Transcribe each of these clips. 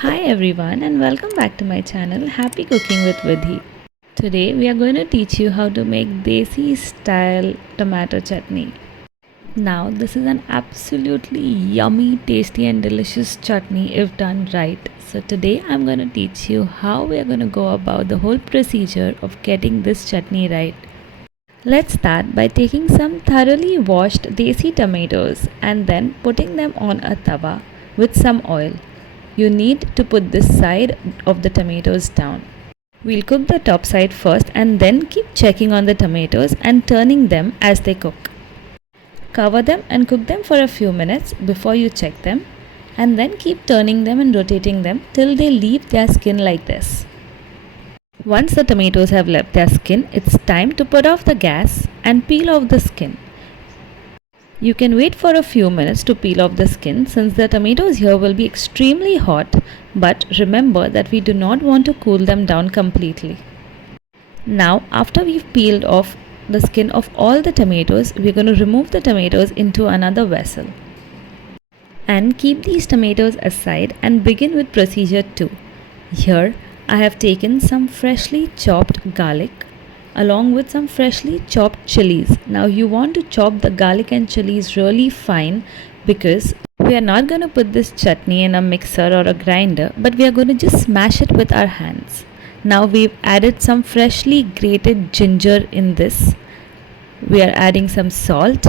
Hi everyone and welcome back to my channel Happy Cooking with Vidhi. Today we are going to teach you how to make desi style tomato chutney. Now this is an absolutely yummy, tasty and delicious chutney if done right. So today I'm going to teach you how we are going to go about the whole procedure of getting this chutney right. Let's start by taking some thoroughly washed desi tomatoes and then putting them on a tawa with some oil. You need to put this side of the tomatoes down. We'll cook the top side first and then keep checking on the tomatoes and turning them as they cook. Cover them and cook them for a few minutes before you check them, and then keep turning them and rotating them till they leave their skin like this. Once the tomatoes have left their skin, it's time to put off the gas and peel off the skin. You can wait for a few minutes to peel off the skin since the tomatoes here will be extremely hot, but remember that we do not want to cool them down completely. Now after we've peeled off the skin of all the tomatoes, we're going to remove the tomatoes into another vessel. And keep these tomatoes aside and begin with procedure 2. Here I have taken some freshly chopped garlic along with some freshly chopped chilies. Now you want to chop the garlic and chilies really fine because we are not going to put this chutney in a mixer or a grinder, but we are going to just smash it with our hands. Now we've added some freshly grated ginger in this. We are adding some salt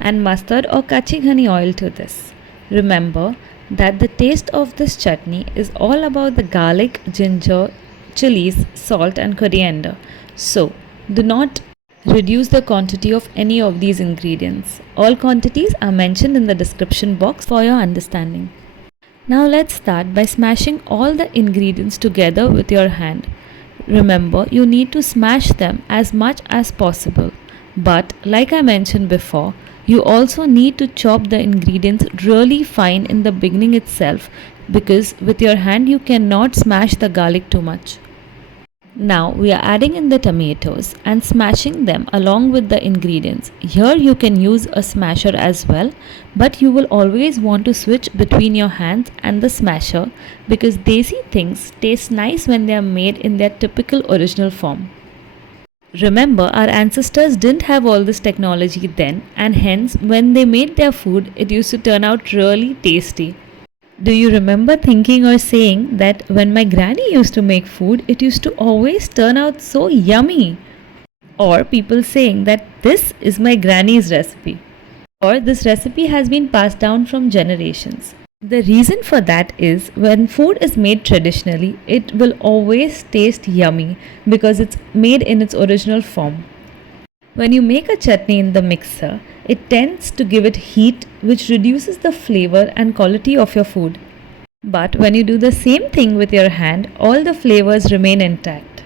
and mustard or kachi ghani oil to this. Remember that the taste of this chutney is all about the garlic, ginger, chilies, salt and coriander. So, do not reduce the quantity of any of these ingredients. All quantities are mentioned in the description box for your understanding. Now let's start by smashing all the ingredients together with your hand. Remember, you need to smash them as much as possible. But like I mentioned before, you also need to chop the ingredients really fine in the beginning itself because with your hand you cannot smash the garlic too much. Now we are adding in the tomatoes and smashing them along with the ingredients. Here you can use a smasher as well, but you will always want to switch between your hands and the smasher because desi things taste nice when they are made in their typical original form. Remember, our ancestors didn't have all this technology then, and hence when they made their food it used to turn out really tasty. Do you remember thinking or saying that when my granny used to make food, it used to always turn out so yummy? Or people saying that this is my granny's recipe. Or this recipe has been passed down from generations. The reason for that is when food is made traditionally, it will always taste yummy because it's made in its original form. When you make a chutney in the mixer, it tends to give it heat which reduces the flavor and quality of your food. But when you do the same thing with your hand, all the flavors remain intact.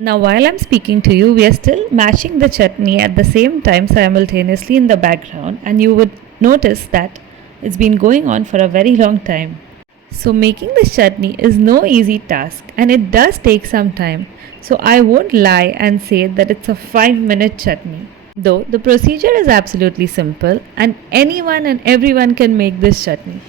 Now while I'm speaking to you, we are still mashing the chutney at the same time simultaneously in the background, and you would notice that it's been going on for a very long time. So making this chutney is no easy task and it does take some time. So I won't lie and say that it's a 5-minute chutney. Though the procedure is absolutely simple and anyone and everyone can make this chutney.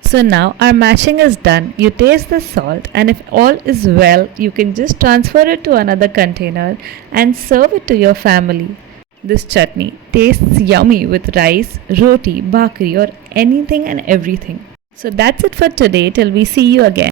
So now our mashing is done. You taste the salt and if all is well, you can just transfer it to another container and serve it to your family. This chutney tastes yummy with rice, roti, bhakri or anything and everything. So that's it for today till we see you again.